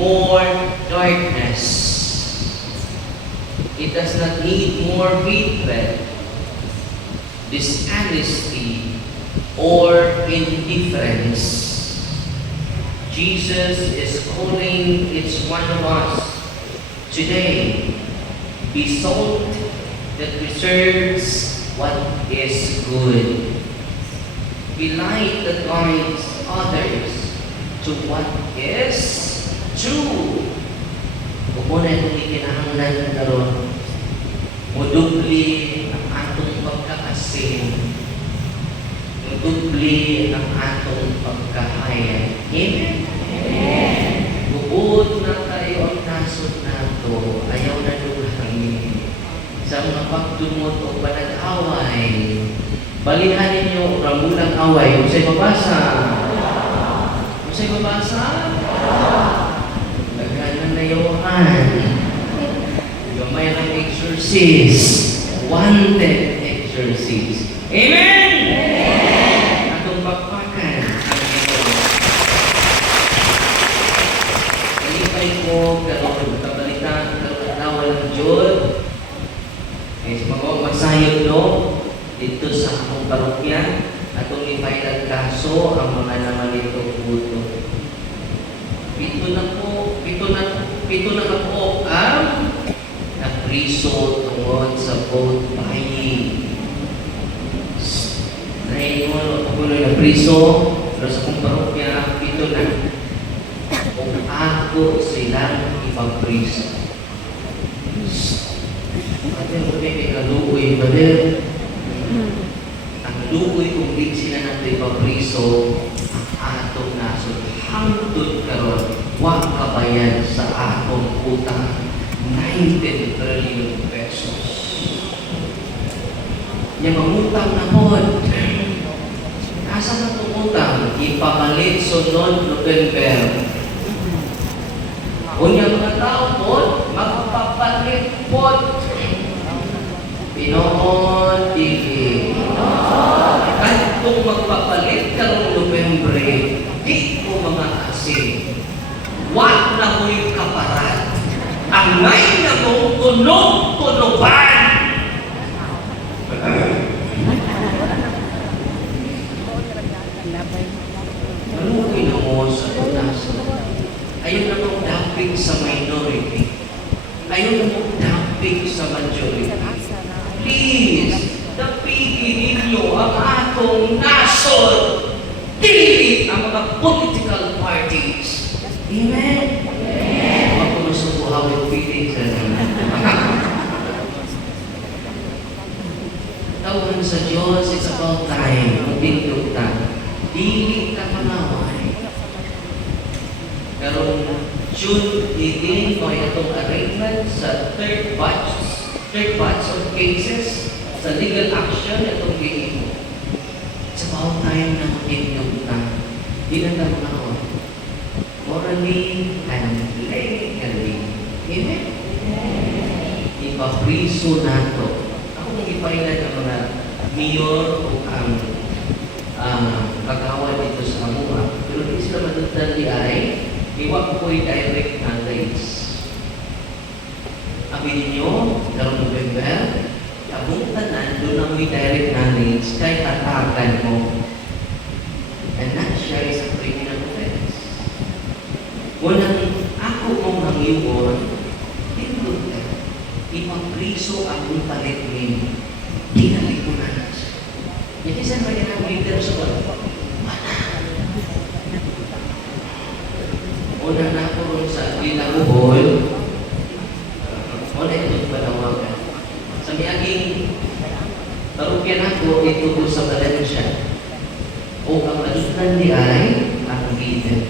more darkness. It does not need more hatred, dishonesty, or indifference. Jesus is calling each one of us today, be salt that preserves what is good. Be light that guides others to what is true. Kung na itong ikinahanglan karon, mudubli ang atong pagkakasin, mudubli ang atong pagkahayag. Amen? Amen. Bukod na tayo ang nasod nato, ayaw na dulang sa mga pagdumot o panag-away. Balihan ninyo ramulang away. Kung sa'y babasa. Kung sa'y babasa. Naghanan na yohan. Gamay ng exorcist. Wanted exorcist. Amen! Amen! Atong bakbakan. Kalipay ko, karoon, kabalitan, karoon na walang Diyod. Magsayod no, dito sa akong parokya, atong ipailag kaso ang mga naman ito puto. Pito na po ang napriso tungod sa vote buying. Naingon ako na napriso, pero sa akong parokya, pito na. Kung ako silang ipapriso. At yung may kaluoy, brother. Ang luoy kung di sila natin papriso, ang atong nasod. Hangtod karon, wag kabayan sa atong utang. 19 trillion pesos. Yung mangutang na po, nasa na itong utang? Ipapalit sunod November. Kung yung mga tao po, magpapalit po. Pinoon TV. Kahit kung magpapalit ka ng November, di ko mga asin. Wag na mo'y kaparat. Ang ngay na mong tunog-tunoban. Malukoy na mo sa tunaso. Ayaw na mong damping sa minority. Ayaw na mong damping sa majority. Please, dapigin ninyo ang atong nasod. Dili ang mga political parties. Amen? Amen. Huwag ko masubuhaw yung feelings na Tawan sa Diyos, it's about time. Magpindog ta. Dili ka manaway. Pero June 18, may itong arraignment sa third batch of cases sa legal action itong BIO. It's about time na magpindog ta. Di na tama ako. Morally and legally. Amen? Ipapriso nato. Ako kung ipailan ng mga mayor o ang kagawa dito sa Amua. Pero di sila matutang di ay iwag ko'y direct na guys. Abi ninyo, karong November, abong tanan, doon ang may direct knowledge, kahit tatagan mo. And that share is a criminal offense. Walang ako mong nangiwan, tindog ka. Ipang-priso akong palit ninyo. Dinalik ko na. Hindi saan ba yan ang leader sa wala? Una na ako rin sa Dinaguhol, wala itong panawagan. Sa miyaging parokyan ako, ito ko sa Valencia. O ang adutan di ay ang leader.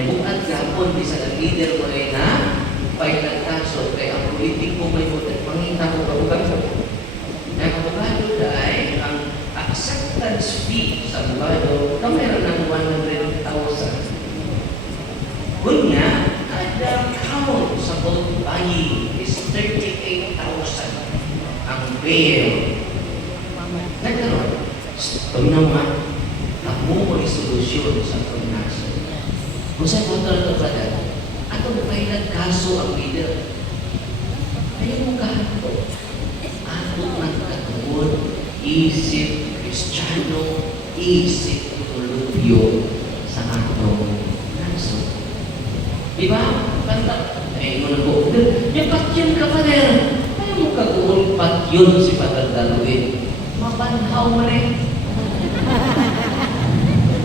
Yabukat gapon, di sa leader mo ay na pailang kaso, kaya ang politiko may mutat, mangita ko kabugan ko. Ang abogado ay ang acceptance fee sa abogado, kamera ng 100,000. Kunya, ada count sa vote buying is 38,000 ang bail. Nagkaroon, pagnawa, ako mo solusyon sa pagnaso. Kung sa'yo po ito na ito, brother, atong kaso ang leader. Ayaw mo kahanto. Ato ng katuon, isip Kristiyano, isip tulubyo sa atong naso. Diba? Kanta, ay mo na po, yung patyon ka pa rin. Ayaw mo kaguon patyon si Padre Darwin. Mapanhaw mo rin.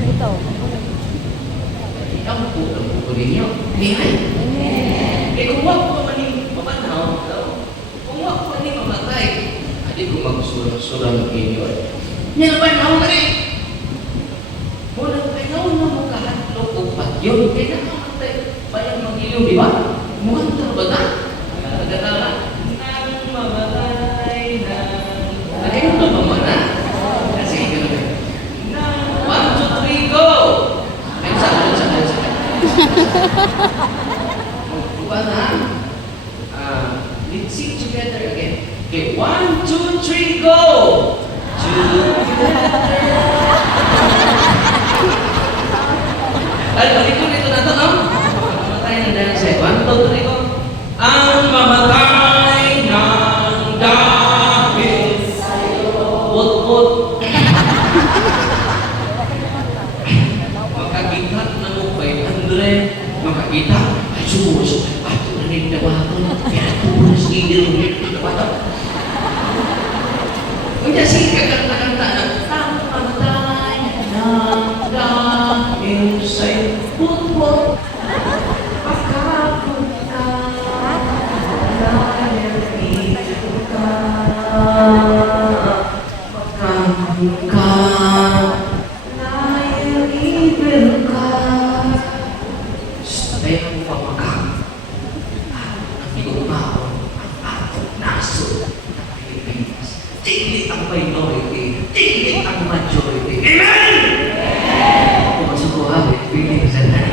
Ito. Ang pulang po ninyo. Nihay. Eh kung wag ko maning mapanhaw, kung wag ko maning mamatay, hindi ko magsurang-surang inyo. Napanhaw mo rin. Muna panhaw na mo kahatlok o patyon. Kaya nakamatay. Bayang mag-iliw, di ba? Mukhang tarbata. Nagkatala. Nang mamatay na. Ano yung ito mamana? Kasi ikaw na kayo. 1, 2, 3, go! Ay, saan? Diba na? Let's sing together again. Okay, 1, 2, 3, go! Together. Ay, balik ko dito na ito, no? Mamatay ng dahil sa'yo. 1, 2, 3, go! Ang mamatay ng dahil sa'yo. Put-put. Makagitat na mo 500. Makagitat. Ay, sumos. Ay, ito na rin nawakan. Kaya ito po na sige rin. Kaya sige kaganta-kanta na. Ang mamatay ng dahil sa'yo. Put-put. Pagkapunta dahil ito ka. Pagkapunta dahil ibig ka. Kaya ang pamakak. Naglumaon ang atong naso ng Pilipinas. Tingin ang minority. Tingin ang majority. Amen! Kung masukuha, Pilipinas na.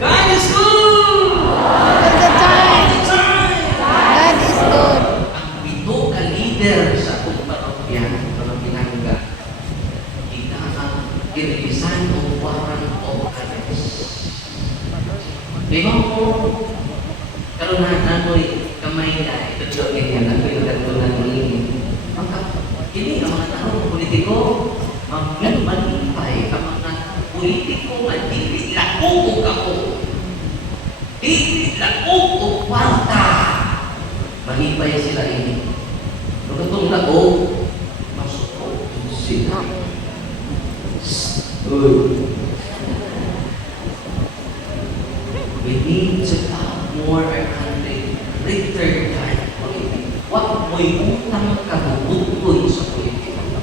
God is good! All the time. All the time! God is good. Ang pito ka leader sa atong parokya, mga pinangga, kita ang kirilisan o warang o arrest. Di ba mo, karoon na mo'y kamay na ito ganyan na pinagatulan mo ini. Kini ang mga tanong politiko, maglalipay ang mga politiko na dili laog ako. Dili laog o kwarta. Malipay sila ini. Kung itong laog, masukot sila. We need to have more return time politics. Huwag mo'y utang kabubutoy sa politika.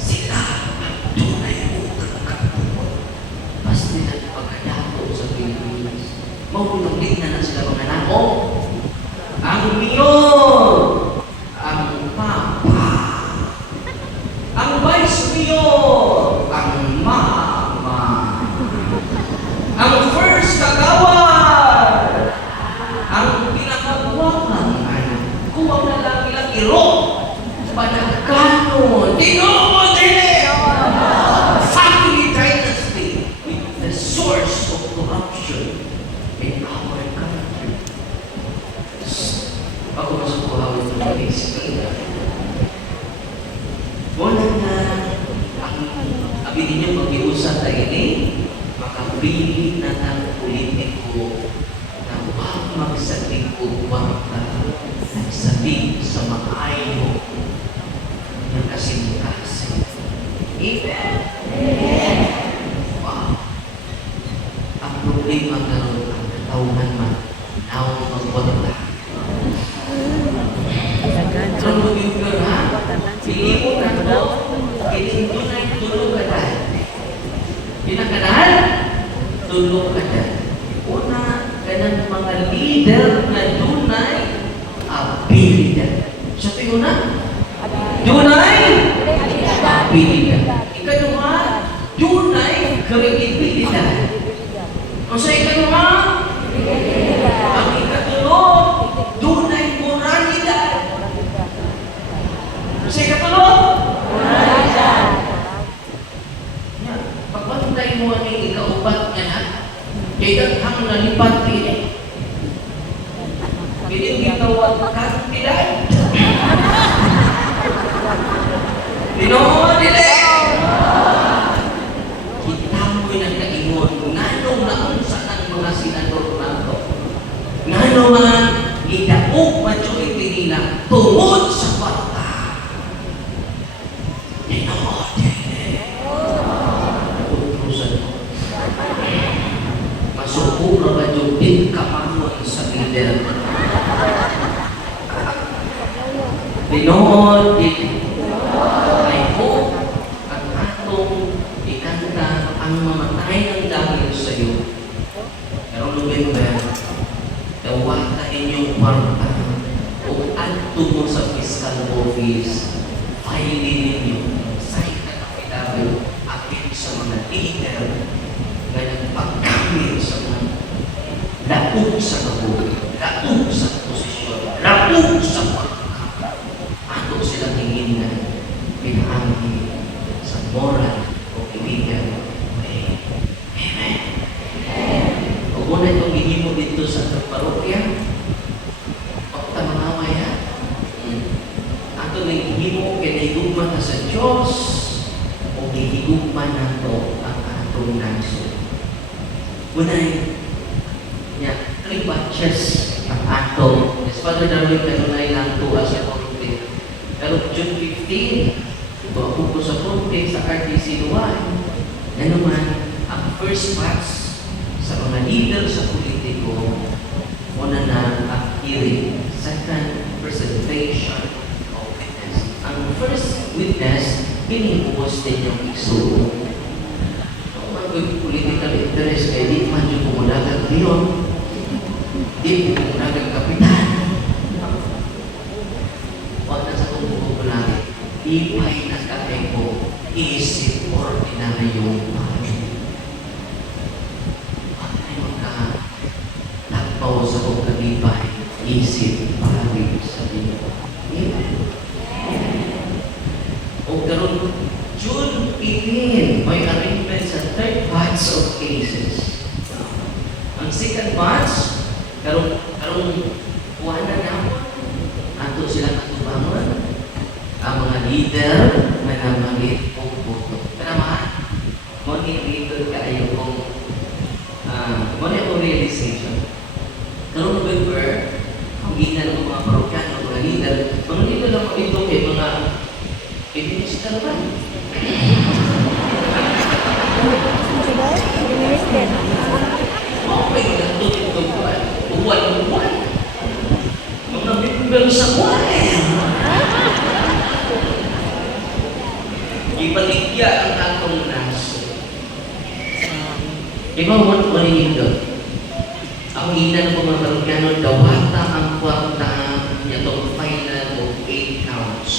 Sila ang tunay utang kabubutoy. Mas nila pagkadato sa Pilipinas. Maulit na sila mga nako. Ang mayor, ang papa, ang vice mayor, ang mama, ang first kagawad, ang pinakagwapang anak. Kuwag na lang ilang iro. Panagkano. Tinoo din! Family dynasty with the source of corruption in our country. Ako masukuhaw ito ng isip. Muna na ang abinin niyo pag-iusap tayo ini, makabili na ng politiko na huwag magsabi o warta nagsabi sa maayo ng kasing-kasing. Amen? Wow. Ang problema karoon ang katauhan man nawang magwala. Ang mag-ibig ha? Pili mo na ito. Hindi na tulog ka dahil. Pinakadahal, tulog ka dahil. Una, ganang mga leader na dunay abilidad. Sa ito na? Dunay abilidad. Ikaduha, dunay kredibilidad. O sa ikaduha, ang ikatulo, dunay moralidad. Sa ikatulo, moralidad. Pagbantay mo ang ikaupat nga na, Kaya daghang nalipat pili. Pili gitawag kantilad. Dinoon dili. Kita mo'y nagkaingon, nganong naunsa ng mga senador nato. Ngano man, idaog majority nila tungod sa kwarta. Dinoon dili. Utusan mo. Masuko na ba yung din kapangon sa leader? Dinoon dili. I hope at atong ikanta ang mamatay ng dahil sa iyo. Pero November, dawata inyong kwarta o adto mo sa fiscal office, filing ninyo sa ikatapitabil apin sa mga leader na nagpagkamil sa mga laog sa kabul, laog sa posisyon, laog sa kwarta. Ato silang hingin na pinaangkin sa moral o kaibigan. Amen. Kung muna itong gihimo dito sa parokya, pagtamangaway ha. Ato na gihimo, kinahigugman na sa Diyos o gihigugman na ito ang atong naso. Unay, three batches ang ato. As Father Darwin, kanunay lang tuwa sa korte. Pero June 15, ako po sa korte sa RTC Luwan, na naman ang first batch sa mga leader sa politiko, una na ang hearing, second, presentation of witness. Ang first witness, pinipos din yung isuo. Kung ang political interest, kaya di man yung pumulagang diyon, di pumulagang kapitan. Huwag na sa kumukubo natin, ipay na kami po, isip ordinary yung pagod. Huwag na yung takpaw sa pagkalipay, isip pagod sa Diyos. O karon June 18, may arrangement sa third batch of cases. Ang second batch, karong kuha na naman, ato sila katubangan, ang mga leader na namalit o boto. Kanaman, monitor kayo kung monitor realization. Karong November, ang gina ng mga parokyano, mga leader lang po ito kay mga minister ba? Okay, nagtutugtog ba? Uwan. Mga member sa choir. Ibaligya ang atong naso. Ikaw, what do doon? Ang ina ng mga parokyano, dawata ang kwarta nitong final of 8 counts.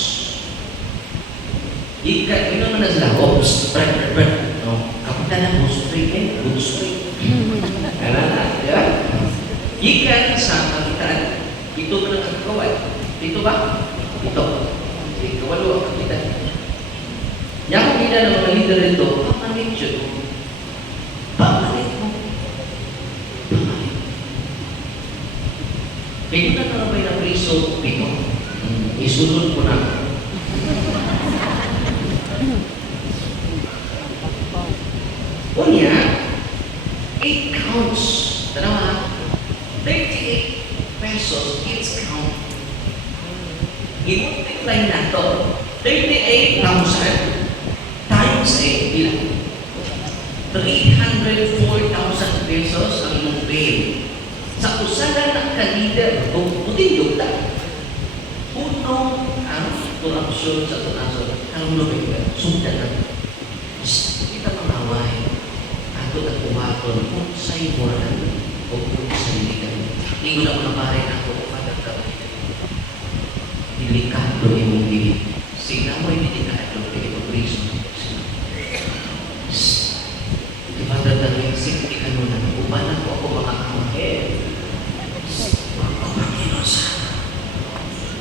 Ika, yun naman na sila, no? Kapitan na, good street. Kaya na, di ba? Ika sa kapitan, ito ba ng kagawad? Ito ba? Ito. Ito, walo ang kapitan. Yang kita ng mga leader ito, pamalit yun. Pamalit mo. Kaya na nakabay na preso, piko. Isunod mo na. Unya, 8 counts. Tanawa, 38 pesos each count. I-multiply na to. 38,000 times 8 bilang. 304,000 pesos ang mong bail. Sa usalan ng ka-leader, puting yugta. Puno ang korupsyon sa tunaso. Ang November, sundan na. Kita mangaway. Ato at umakon kung sa'y moral o kung sa'y legal. Hindi ko na muna pare na ako kapag delikado imong bilit. Sila mo'y delikado kaya ito-priso. Kapag talagang sikti ka nuna, upanan ko ako mga kamahel. Ako Panginoon sana.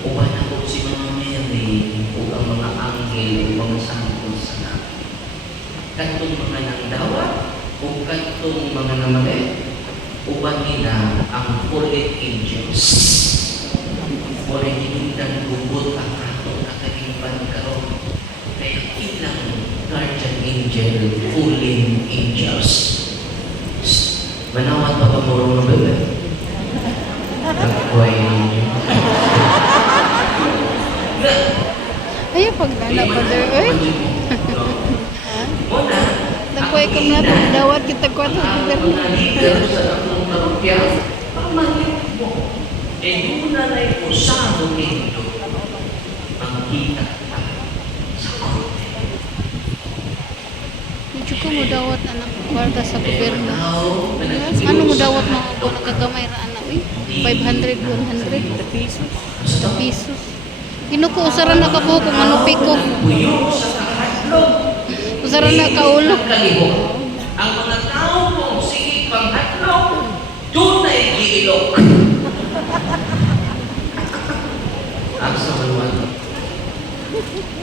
Upanan ko si Mama Mary o ang mga anghel o mga sanggol sana. Katong mga nangdawa o katong mga namalit uban nila ang fallen angels. Wala hinundan gubot ang ato nakaliban karon. Kaya ilang guardian angel, fallen angels. Manawat pa pa mo ng bebe? Nagkuhay ninyo. Ayaw pag nana pa der. Uy, Muna, nagkuhay ka na ito. Dawat kita ko ito. ang leader sa akong parokya, pamalit mo. E doon na na usado nito ang kita sa korte. Medyo ko mo dawat anak kwarta sa gobyerno. Yes, Ano mo dawat mga ko nagagamay ra anak? Uy, 500, 100 pesos. Pesos. Kinuko usaran na ka po kung ano piko. Buyog sa kahatlog. Usaran na ka ulo. Kalihok. Ang mga tao kung sige panghatlog, doon na igiilok. Ang sa maluwan.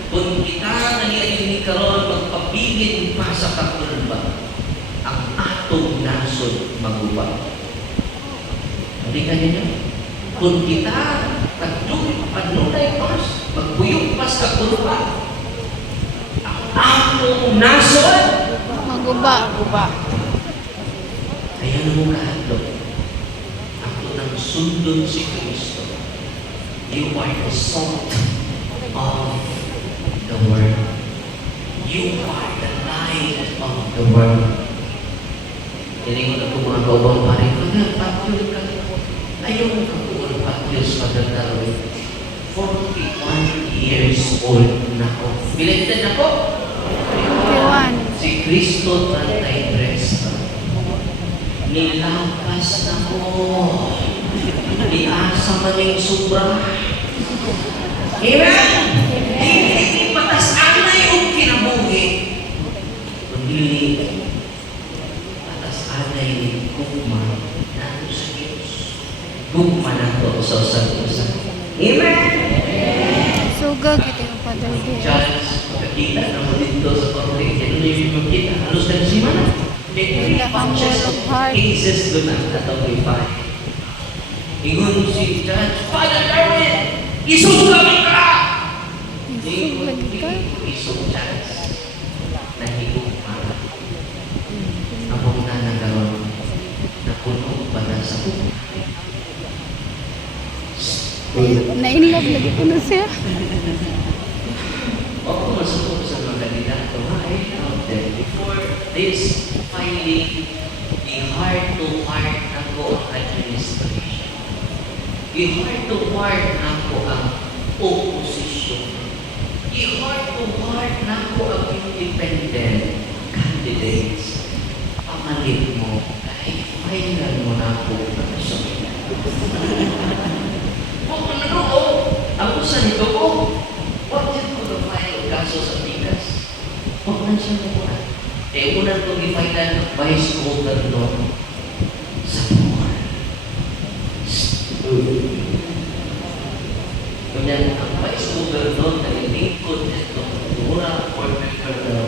Kung kita nangyayari ni karon magpapigil pa sa kakulba, ang atong nasod magubah. Hindi ka ninyo? Kung kita nagdugit panunay pas, magbuyog pas kakulba, ang atong nasod Maguba. kaya mo kahadlok. Ako nang sundon si Kristo. You are the salt of the world. You are the light of the world. Iningon ako mga kaubang pare, pagkapatyol ka. Ayaw mo kakuul patyol sa pagkakaroon. 41 years old na ako. Bilang na ako? 51. Si Kristo 33. Nilampas na ko. Niasa maning sobra. Amen? Hindi patas anay yung kinabuhi. Kundi patas anay ni gugma na sa Diyos. Gugma na to sa usan-usan. Amen? Suga kita yung Father Day. Charles, makakita na mo dito sa korte. Ano na yung makita? Halos na si Mana. May punches of cases doon na atong ifay. Ingon si Judge, Father Darwin, isusugaman ka! Ingon Lagi ka? isong Judge, nahigong para. Among na nagaroon, napuno pa na sa buhay. Na-inlove lagi ko na siya. Ako masukog sa mga kandidato, I out there before this filing the heart-to-heart na ko ang administration. The heart-to-heart na ko ang opposition. The heart-to-heart na ko ang independent candidates. Pamalit mo, kahit final mo na po na siya. Kung ano, ako sa nito ko, what did ko na file kaso sa Tigas? Huwag man siya mo na. Unang itong i-final ng Vice Governor sa Pumar. Kunyan, ang Vice Governor na ilingkod nito, mura board member daw.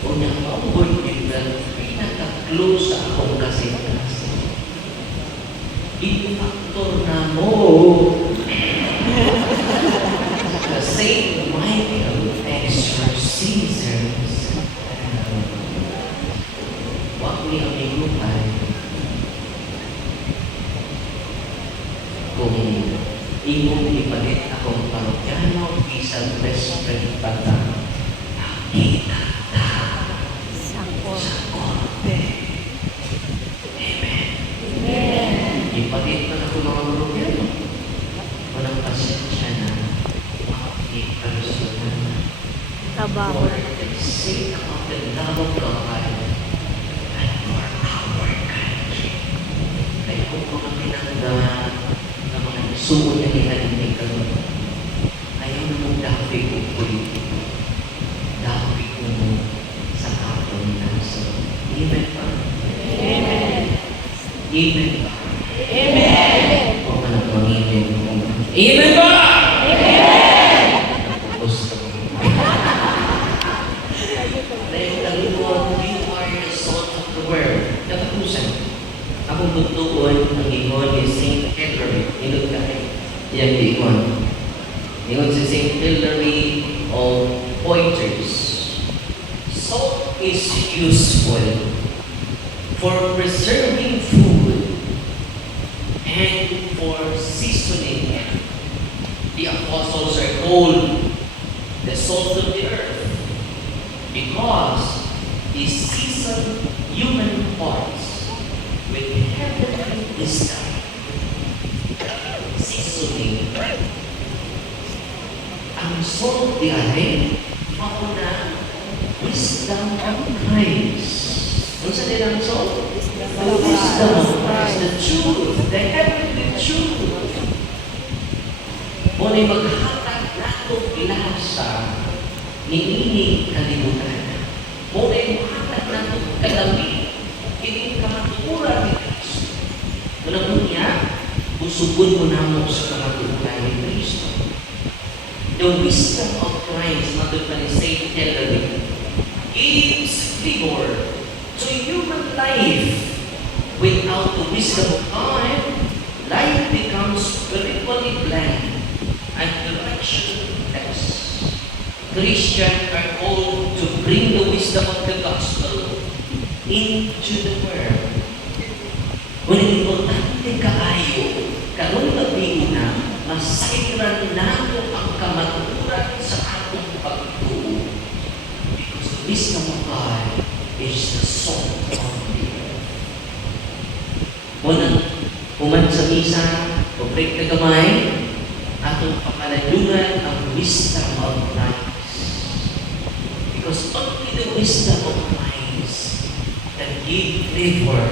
Kunyan, ang board member, pinaka-close sa akong kasitas. Factor na mo. The Saint Michael exorcisms. Huwag niyo igutan kung imong ipalit akong parokyano isang best friend pata. Nakita ta sa korte. Amen. Ipalit na ako mga parokyano. Walang pasensya na. Trabaho. For the sake of the love of God and for our country. Kaya kung mga pinangga na mga isuod na nilalinig ka mo, ayaw na mong dapi kong politiko. Dapi ko mo sa kapon na so. Amen ba? Amen. Amen ba? Amen. O ka na po, amen mo. Amen ba? Amen. Gusto mo. Dahil you are the salt of the world. Katapusan. Akong tutuon ang ingon ni St. Hilary. Inod kayo. Iyang ingon. Ingon si St. Hilary of Poitiers. Salt is useful for preserving food and for seasoning. The apostles are called the salt of the earth because they season human hearts with heavenly wisdom. Seasoning. Ang salt di atin, mauna, wisdom of Christ. Ano sa nilang salt? The wisdom of Christ, the truth, the heavenly truth. Muna'y maghatag natong lasa ni ining kalibutan. Muna'y maghatag natong kalami, ining kamaturan ni Kristo. Munang niya, usugon mo na mo sa kamaturan ni Kristo. The wisdom of Christ, matutupad ni St. Hilary, gives vigor to human life. Without the wisdom of God, life becomes spiritually bland and directionless. Christians are called to bring the wisdom of the gospel into the world. Ngunit importante kaayo, karon gabi na, masayran nato ang kamaturan sa atong pagtuo. Because the wisdom of God is the salt of the earth. Muna, human sa misa, o break na gamay, atong pakaladungan ang wisdom of Christ. Because only the wisdom of Christ can give flavor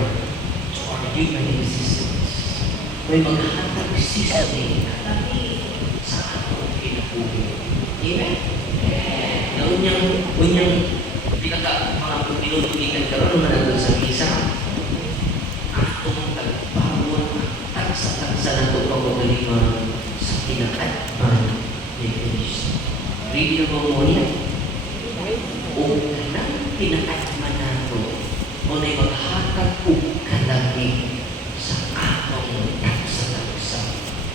to our human existence. May maghatag seasoning sa atong kinabuhi. Amen? Na unyang pinaka mga pinutulikan karon man natin sa misa, atong tagpawon ang tagsa na ito pagkagalingan sa pinakatman ni Cristo. Read mo mo niya. O kanang pinakatman na ito, o na'y maghatag o kalagi sa atong tagsa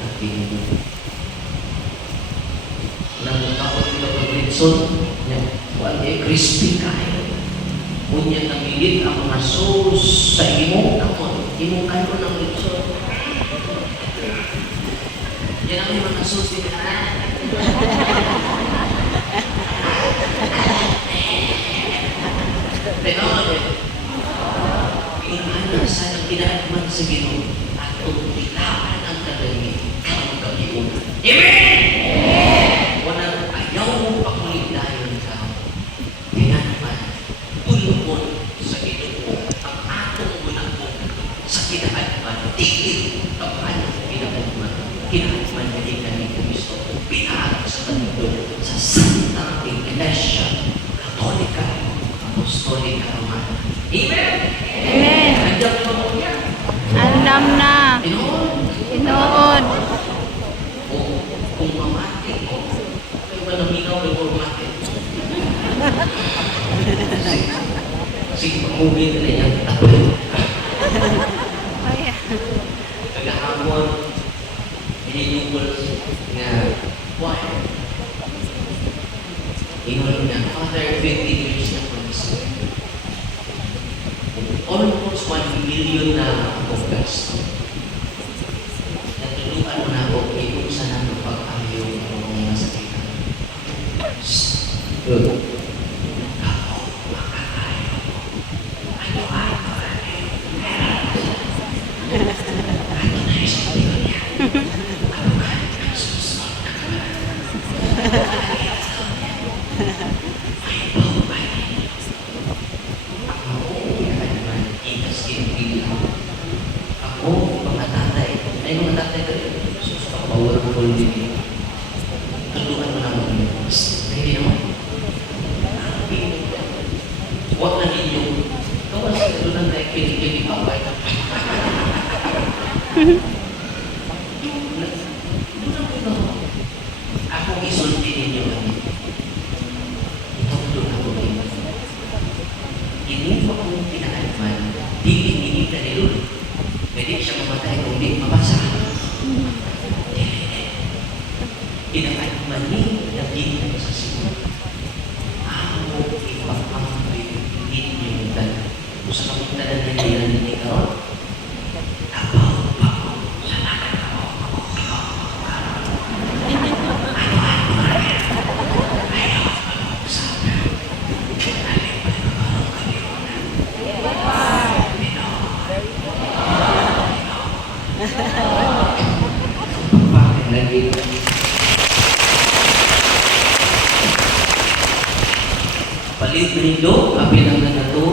na pinutulikan. Nang kapag ito pag-rinson, crispy kayo. Kunya namilit ang mga sauce sa imong kamon. Imong kayo ng rinson. Yan ang mga sauce din. Pero, inuman sa ng pinaagman sa Ginoo at tumilaan ang kadali ang kagiunan. Amen! Walang ayaw mong pakulidayon ka. Kaya naman, tulungon sa Ginoo ang atong gunakong sa kinaagman. Tigil ang kanyang kinaagman. Kinaagman na din ni Cristo. Pinaag sa kanito sa Santa Iglesia Katolika Apostolika Romana. Amen? Amen. Andiyan mo mo yan. Alam na. Inoon. O kung mamati mo, may malaminaw na mamati. Sige, pag-movie na yan. Kagahapon, hinihukol nga choir. Ingon niya, Father, 50 years na po nisa. Almost 1 million na akong gasto. Natulungan mo na ako, ikot sa namin pag-ayaw ng mga sakitan. Good. Ako, makakayo. Ano na isang yun yan. Ano ka ang susunod na may bawal. Ako, ikas kinipilang. Ako, mga tatay. Ay, mga tatay ka rin. Susunod, bawal ko din. Tulungan mo naman yun. Hindi naman. Huwag na ninyo. Kawas ka doon ang kinig-kinig away. Ako isulti ninyo kami. Itong ako ninyo. Hindi mo akong pinaalman, hindi ka nilun. Bakit lagi? Palit rindo, apil ang